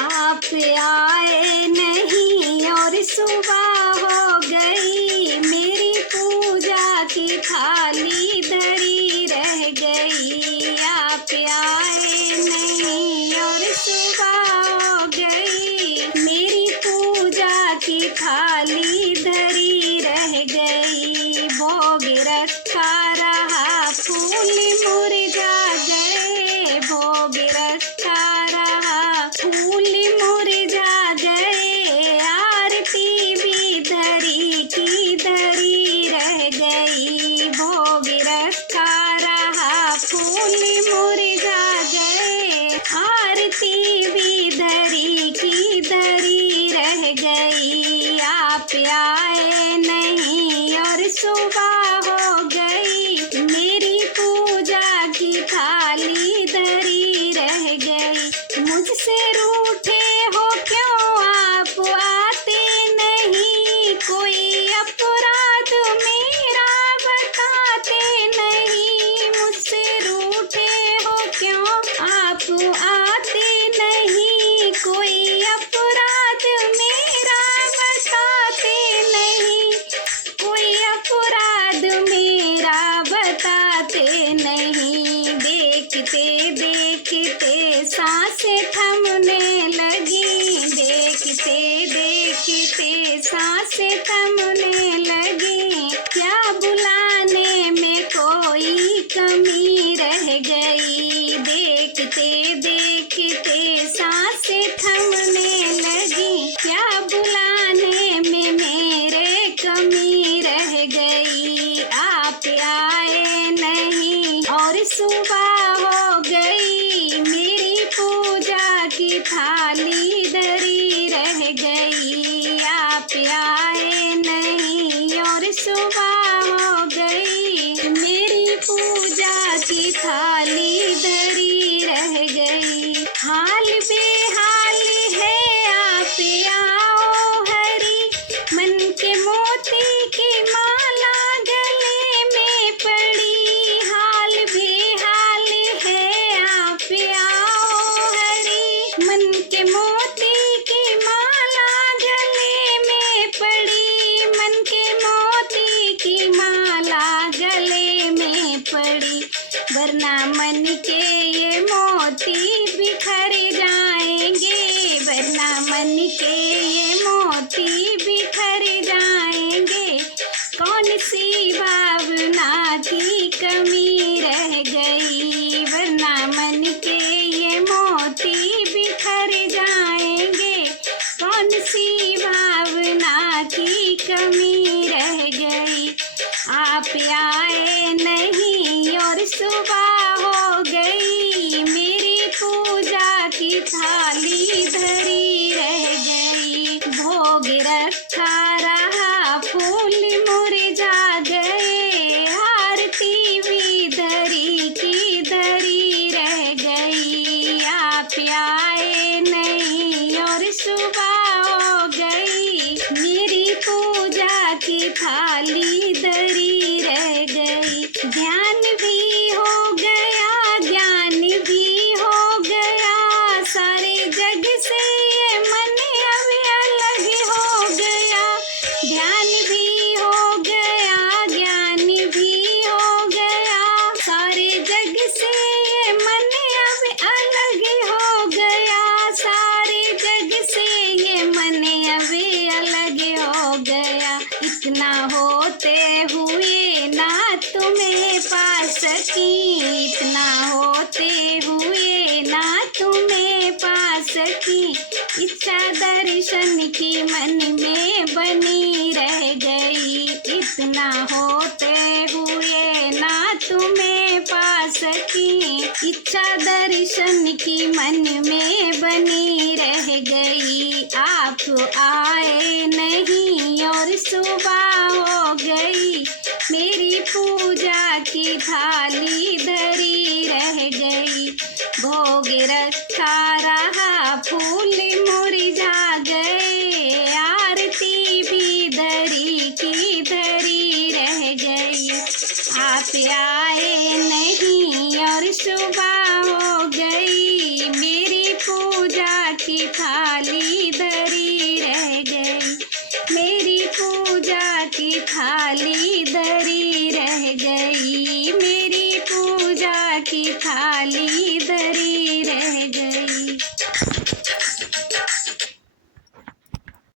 आप आए नहीं और सुबह हो गई, मेरी पूजा की थाली धरी रह गई। आप आए नहीं और सुबह हो गई, मेरी पूजा की थाली धरी रह गई। भोग रखा रहा फूल मुरझा गए, भोग रखा रहा फूल मुरझा गए। आरती भी धरी की धरी रह गई, भोग रखा रहा फूल मुरझा गए। आरती भी धरी की धरी रह गई। आप आए नहीं और सुबह हो गई, मेरी पूजा की थाली धरी रह गई। मुझसे रूठे हो क्यों आप आते नहीं, कोई अपराध मेरा बताते नहीं। मुझसे रूठे हो क्यों आप आते नहीं, कोई अपराध मेरा बताते नहीं, कोई अपराध मेरा बताते नहीं। देखते देखते सांसें थमने लगी, देखते देखते सांसें थमने लगी। क्या बुलाने में कोई कमी रह गई, देखते देखते सांसें थमने लगी। क्या बुलाने में मेरे कमी रह गई। आप आए नहीं और सुबह हो गई, मेरी पूजा की थाली धरी रह गई। आप आए नहीं और सुबह हो गई, मेरी पूजा की थाली धरी रह गई। हाल बेहाल है आप आओ हरी, मन के मोती की माला गले में पड़ी। हाल बेहाल है आप आओ हरी, मन के मोती की माला गले में पड़ी। मन के मोती की माला गले में पड़ी, वरना मन के ये मोती बिखर जाएंगे, वरना मन के ये मोती बिखर जाएंगे। कौन सी भावना की कमी रह गई, वरना मन के ये मोती बिखर जाएंगे। कौन सी भावना की कमी रह गई। आप आए नहीं और सुबह हो गई, मेरी पूजा की थाली धरी रह गई। भोग रखा रहा फूल मुरझा गए, आरती भी धरी की धरी रह गई। आप आए नहीं और सुबह हो गई, मेरी पूजा की थाली धरी रह गई। ध्यान भी हो गया, ज्ञान भी हो गया, सारे जग से ये मन अब अलग हो गया। ध्यान भी हो गया, ज्ञान भी हो गया, सारे जग से ये मन अब अलग हो गया। सारे जग से ये मन अब अलग हो गया। इतना होते हुए ना तुम्हें पा सकी, इतना होते हुए ना तुम्हें पा सकी। इच्छा दर्शन की मन में बनी रह गई, इतना होते हुए ना तुम्हें पा सकी। इच्छा दर्शन की मन में बनी रह गई। आप आए नहीं और सुबह हो गई, मेरी पूजा की थाली धरी रह गई। भोग रखा रहा फूल